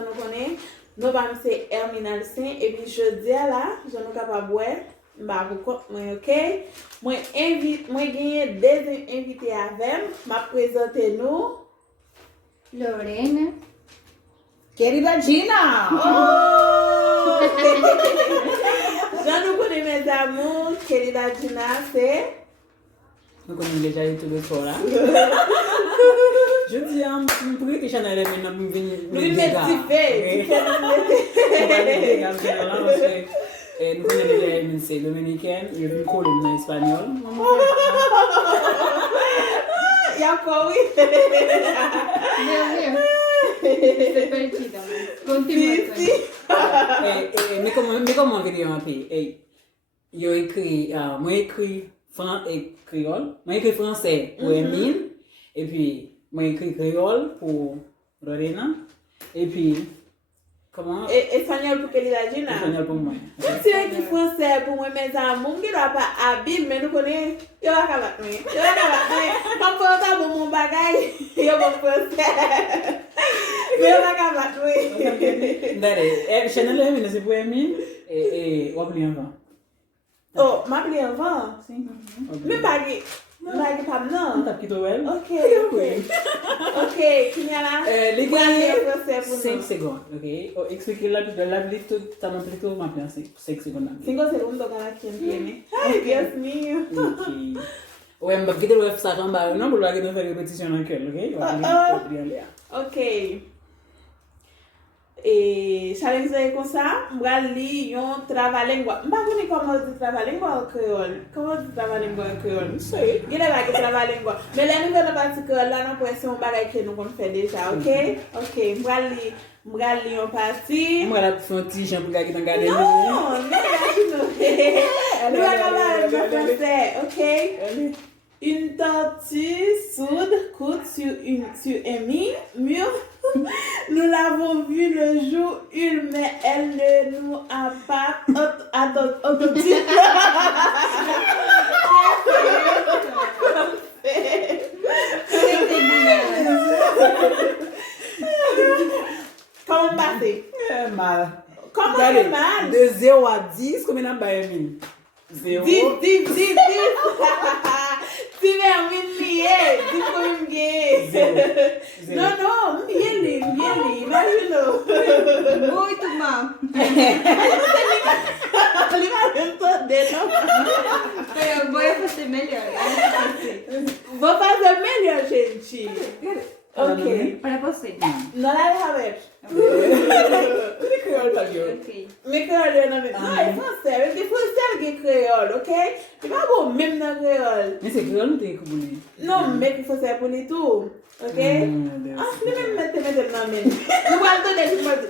je nous connais. Novembre, c'est Herminal Saint. Et puis, jeudi, là, je nous capable de boire. Bah, vous comprenez, ok? Moi, gagné deux invités avec. M'a présenté nous. Lorena. Querida Gina! Oh! Je nous connais, mes amours. Querida Gina, c'est. Nous connaissons déjà eu tout le soir là. Je dis, pour que Chanel est maintenant pour venir. Nous mettons fait. Nous connaissons déjà MNC dominicaine, je vais coller en espagnol. Il y a quoi, oui? Estoy perdida. Continúa. Sí. Mais comment vidéo un peu? Yo écrit, moi écrit créole, moi écrit français pour Emile, et puis moi écrit créole pour Lorena, et puis comment? Espagnol pour Querida Gina. Espagnol pour moi. Si écrit français pour moi, mes amours, je ne dois pas habile, mais nous connaissons. Yo va cabater. Comme pour mon bagage, yo bon français. Mais yo va cabater. Dale, Chanel est c'est pour Emile, et on va plus avant. Oh, m'appeler avant. Sim. Mais bagage pas non. On tape qui t'ouelle. Ok. Qui y a là? Les gars, gars, 5 secondes, ok? Oh, expliquez la plutôt, ça m'a plutôt m'appeler 5 secondes. 5 segundos cada quien tiene. Ay, Dios mío. Ok. Ouais, mais peut-être le ça en bas, non, pour le faire une répétition en cœur, ok? Ok. Et challenge comme ça, moi li yon travalingua. M'pa connait comment on dit travalingua en créole. Comment on dit travalingua en créole? Sei. Il y a des travalingua. Mais là nous dans partie créole là non pour c'est un bagage que nous qu'on fait déjà, ok? Ok, moi li yon partie. Moi la faire un petit Jean pour gagner dans garder. Non, mais nous allons français, ok? Une tortue sourde court sur un mur. Nous l'avons vue le jour une, mais elle ne nous a pas entendu. Comment passer? Mal. Comment c'est mal? De 0 à 10, combien d'en bas Emile? 0. 10. Tu veux m'oublier, tu peux m'oublier. Non, m'oublier, imagine. Muito mal. Imagine todo, não? Pero voy a hacer melhor. Vou fazer melhor, gente. Ok. Para você. Não la deja ver. C'est créole pas bien. Ok. Mais créole, non, é français. Il faut faire des créoles, ok? Tu vas voir même dans créole. Mais c'est créole ou t'es écouté? Non, mais il faut faire pour les tout. Ok? Ah, je vais mettre dans mes. Nous allons donner du mot.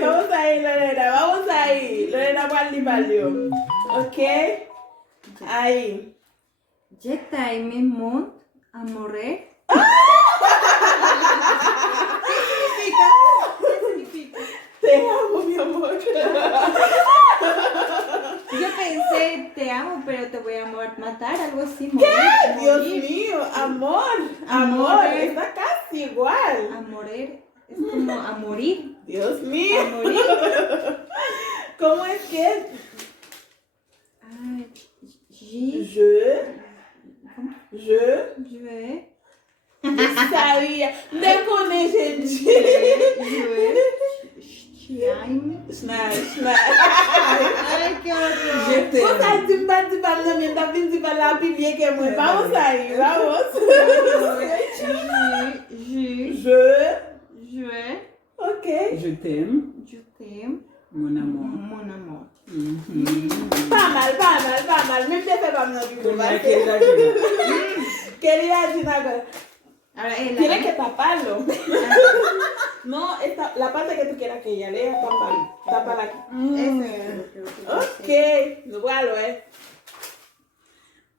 Vamos aí, Lorena. Vamos aí. Lorena vai limpar ali. Ok? Aí. Jetta y mi mont a morrer. Te amo, mi amor. Yo pensé, te amo, pero te voy a matar, algo así. ¿Qué? Dios morir. mío, amor. Amor. Está casi igual. A morir es como a morir. Dios mío. A morir. ¿Cómo es que es? Ay, Je sabia. Nem conheço, gente. Snai. Ay, qué horror. Je t'aime. Você dimba na minha da vim dimba lá pibie que é muito. Vamos aí, vamos. Je. Ok. Je t'aime, Je t'aime, mon amour. mon amour. Pas mal. Même te fais pas mal du coup. Querida Gina agora. Ahora él. ¿Quieres que taparlo? No, la parte que tú quieras que ella lea, tápala aquí. Ok, igual,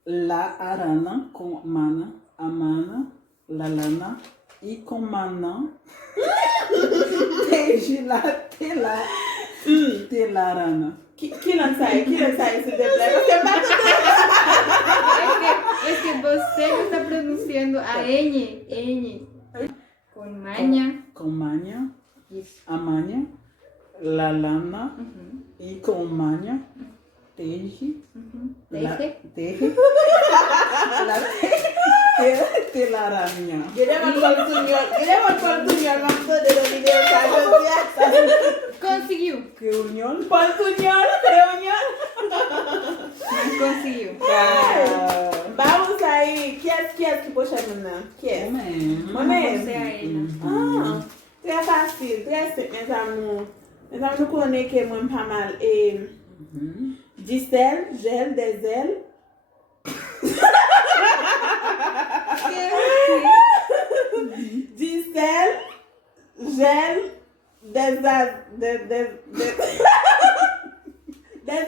La arana com mana, amana, la lana e com mana. Tejila, telarana. Qui lança aí, s'il te plaît? Você bate Es que você no está pronunciando a ñ. Con maña. Con maña, Isso. a maña, la lana Uhum. y con maña, teje, Teje. teje, la telaraña. Queremos portuñol, vamos a ver los videos de Conseguiu. Reunión. portuñol, reunión. Mas conseguiu. Vamos aí, que é que puxa menina? Que é? Mamãe. Você a ele. Ah, très facile, très simple, mes amours. Mes amours, nous connaissons que moi pas mal. Et du sel, gel, des ailes. Du sel, gel, des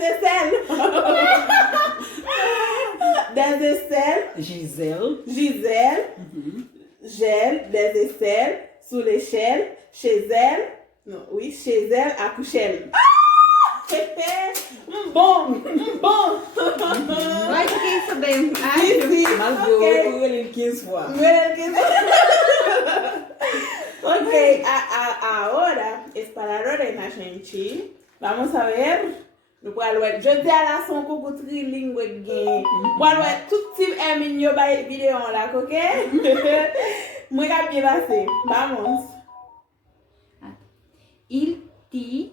aisselles. Des aisselles. Gisèle. Gisèle, gel, des aisselles, sous l'échelle, chez elle, non, oui, chez elle, à coucher. Bom, bom. Ai, fiquei sabendo. Ai, Sim, Mas ok. eu ele 15 fois. Ok, ahora es para Lorena, gente. Vamos a ver. Nous pourrons voir. Je dis à la son coucou trilingue gain. Pour voir tout type est mignon par vidéo là, ok? Moi bien passé. Vamos. il te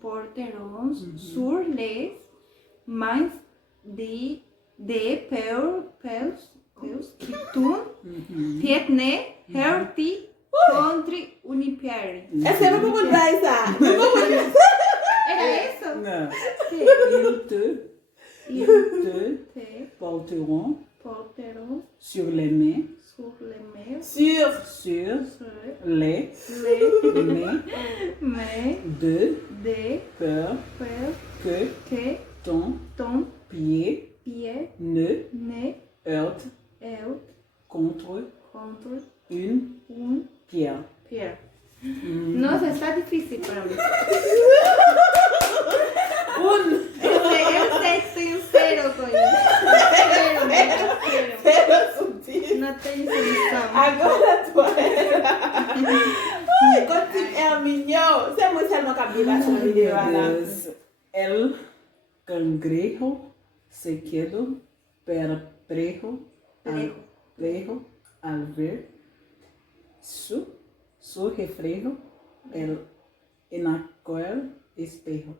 porterons sur les mains de peus que tu tiene herti contra unipiari. Esse não vou mudar isso. Não vou mudar. Era isso? Non. Sim. Ils te porteront sur les mains, sur les mains, Sur. les mains de peur que ton pied ne heurte contre une pierre. Nossa, está difícil para mim. Eu sei que tenho zero com isso. Zero. Sutil. Não tenho solução. Agora tu Ai, quando é mignon. Você é muito seulement capaz de fazer vídeo lá. El cangrejo se quedó perplejo al ver su reflejo en aquel espejo.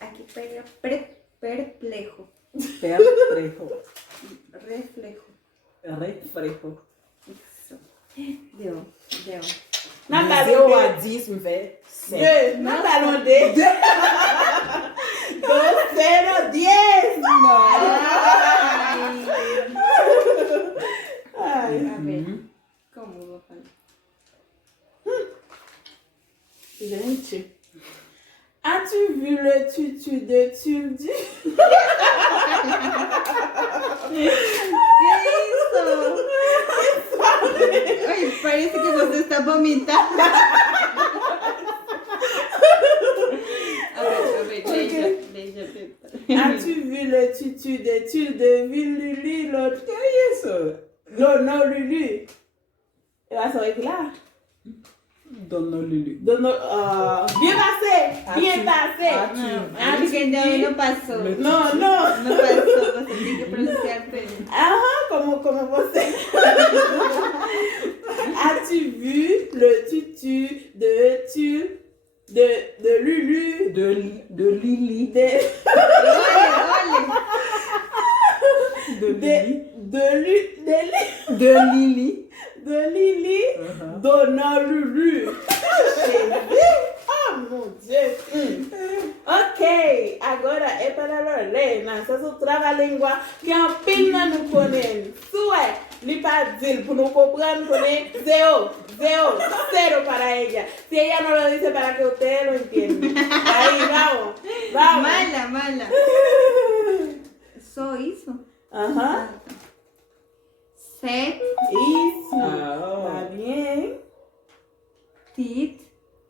Aqui pega perplejo. Reflejo. Isso. Deu. Não Mas tá eu no a disse, me vê. deux. Não tá no D. 2, 0, 10. Ai. A ver. Como eu vou fazer? Gente. As-tu vu le tutu de Tuldu? Que isso? Ai, parece que você está vomitando. A ver, deixa tentar. As-tu vu le tutu de Tuldu? Vu Lulu l'autre? Que é isso? Non, Lulu. Eu acho que lá. Dono Lulu. Bien passé! Bien passé! Acho que ainda não passou. Não. Não passou, você tem que pronunciar bem. Como você. As-tu vu le tutu de Lulu? De Lily. Olha. De Lily. Dona Lulu. Oh mon Dieu. Ok, agora é para Lorena. Essa é o trava-língua que a pena não conhece. Sué, lhe para dizer, para não compreender, conhece zero para ella. Se ella no lo dice para que usted lo entienda. Aí, vamos. Mala. Só isso? Aham. Set, Isso. Ah. Tá bem. tit,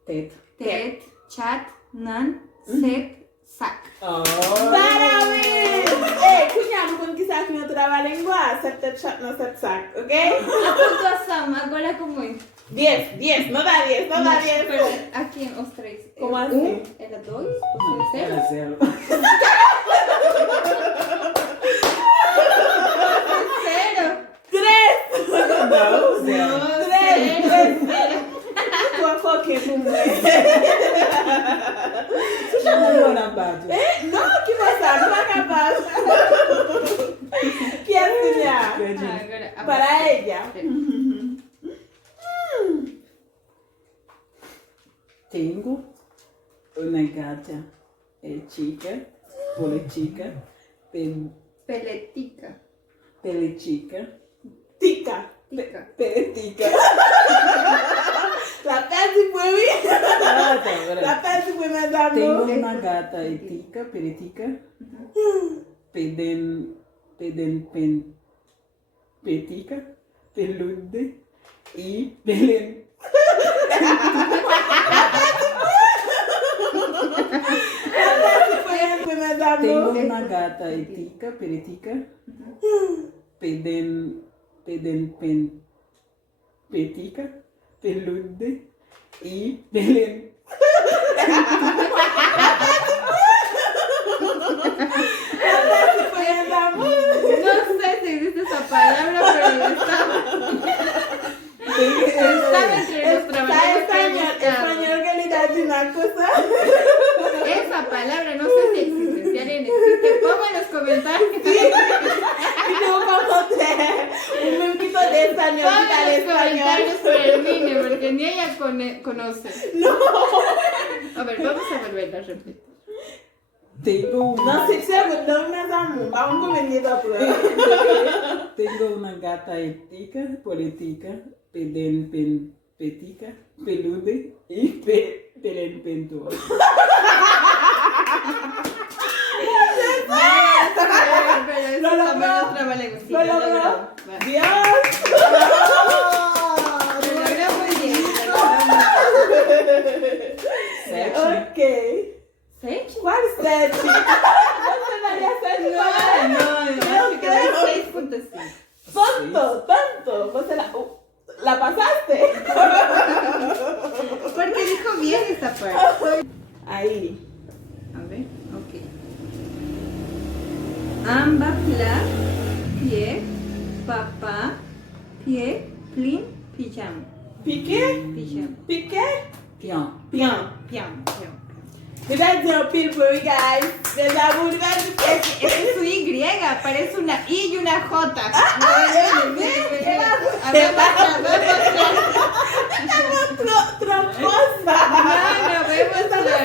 Tet. tet, chat, nan, set, sac. Oh. Parabéns! Ei, cunhado, con que sabe que no trabaja lengua, acepta chat, no acepta sac, ¿ok? A pontuação, agora como é? 10, no da 10, no da 10. Pero aqui, os três. Como assim? Era 2? Você é Era 0? zero. Zero? 3! Não, zero. 3! Tua foquinha pro mulher. Você já morou na base? Não, que você não vai acabar. Que é filha? Agora, a Para você. ella. Tengo una gata chica, politica, Peletica. peletica, Tica. Tica. peletica. La peste pour lui. Ah, tá, agora. La peste pour mes Tengo amours. una gata tica, peletica, petica, pelude y pelen. Pour mes Tengo amours. una gata tica, peletica, petica, pelude y pelen. Pour mes amours. No sé si existe esa palabra, pero estaba entre los Está trabajadores español, predicados. español que le da una cosa. Esa palabra no sé si existe. Si alguien existe, pongo en los comentarios. Y no vamos un poquito de español, Pongan quita en el los comentarios español. por el mine, porque ni ella conoce. No. A ver, vamos a volver a repetir. Tengo No, una, si se no me damos, vamos a venir a prueba. tengo una gata tica, politica, petica, pelude y pelenpentua. Pero eso Lo también logró. es trabalengua. Sí, Lo lo logró. logró. Va. Dios. Lo logró muy bien. Lo logró muy bien. Sete. Ok. ¿Seis? ¿Cuál es el? No se daría ser No, que doy 6.5. Tanto. Vos la pasaste. Porque dijo bien esta parte. Ahí. A ver, ok. Amba, pla, pie, papá, pie, plin, pijama. Piqué. Pijama. Piqué. Bien. Bien. Piam, piam. Mira, yo pil por guys. De la vulva. Esa es su Y, parece una I y una J. A ver, Tramposa. no, vemos la.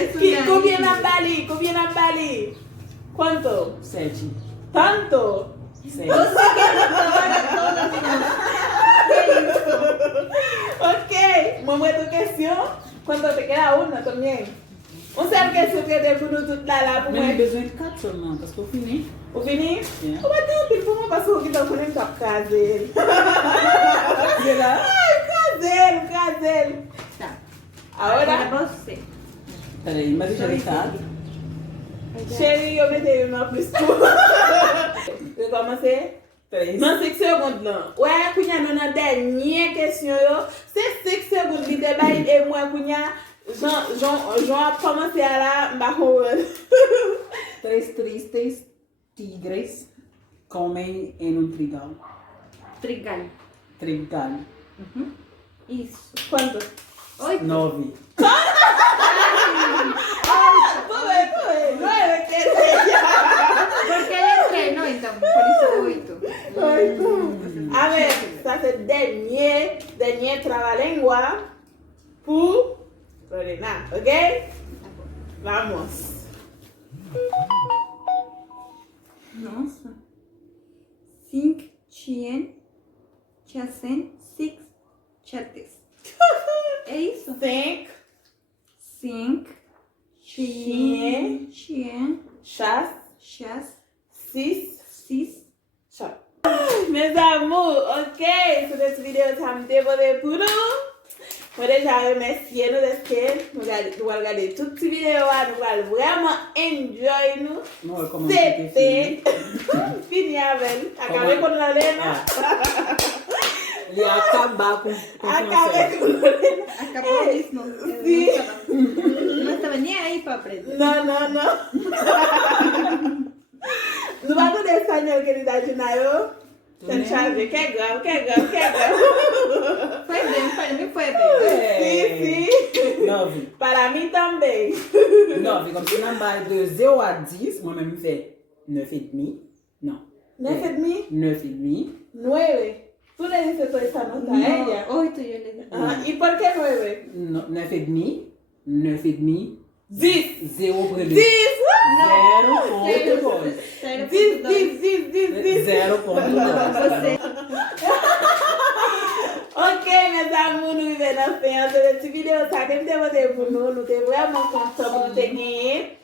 Es una I. Combien a Bali. ¿Cuánto? Sete. Tanto. Sete. No sé qué ahora Ok. Mamá, tu cuestión. ¿Cuánto te queda una también? On sait que c'est que des pour nous toute là pour Mais j'ai moi. besoin de 4 seulement parce qu'au fini. Au fini? Yeah. On va dire pour moi parce que kita faut nem cap caser. C'est là. Caser. Tá. Ahora, você. Peraí, mas já deitado. chérie, eu mettez une en plus pour. Je vais commencer. 3. Dans 5 secondes là. Ouais, kounya nous dans dernière question yo. C'est 5 secondes li débat et moi kounya Jean a commencé à la m'ba. 3 tristes tigres comem em um trigal. Trigal. Trigal. Isso. ¿Cuánto? 8. 9. Tuve, 9 que Porque él entrenó, entonces, por eso 8. A ver, ça c'est dernier trabalengua pour Lorena, ¿ok? Vamos. Nossa. 5, chien, chacen, 6, chates. É isso? 5, 5, chien, chien, chasse, chas, 6, 6. chat. Mes amours, ok, so this video time dévoilé pour nous. Moi déjà remercier nous parce que nous allons regarder toutes ces vidéos, nous allons vraiment enjoy nous. Non, comment C'était fini avec. Acabé con la lena. Il y a acabar com Acabé con la lena. Acabó mismo. Sí. No estaba ni ahí para aprender. No. Nous allons de espagnol, querida Junayo. Sen charge, que grave. Fue bien, fue bien. Sí. Nove. Para mim também. 9. Comme si on a de 0 à 10, moi-même fait 9,5. Non. 9,5? 9,5. 9. Tú le dices toda esa nota a ella. 8 yo le dije. Ajá. ¿Y por qué 9? 9,5. 9,5. 10. 0 pour lui. 10. 0,2. 10. 0,2. Você. Ok, meus amigos, nous vivons dans la fin de cette vidéo. Ça que me pour nous. Nous sommes vraiment contents de gagner.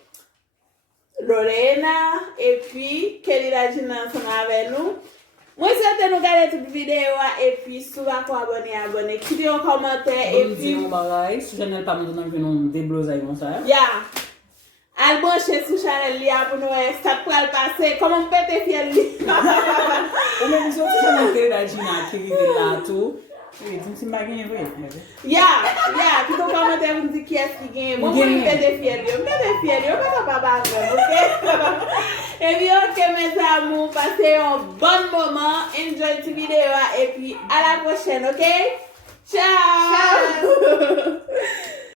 Lorena et puis Kelly la Gina sont avec nous. Moi, souhaite nous regarder toute vidéo et puis souvent pour abonner. Écrivez un commentaire et puis. Bon, pareil. Si je n'ai pas maintenant que nous déblousons comme ça. Yeah. Al brancher sur Chanel Lia pour nous ça pour le passer. Comment on peut te fier lui? Ou même si je n'ai pas Gina qui arrive là tout. Oui, tu ne sais pas gagner, oui. Yeah. Puis ton commentaire vous dit qui est-ce qui gagne. Moi, je peux te fier lui. Je peux te fier lui. On peut pas bagarre, ok? Et puis, ok, mes amours, passez un bon moment. Enjoy cette vidéo et puis à la prochaine, ok? Ciao!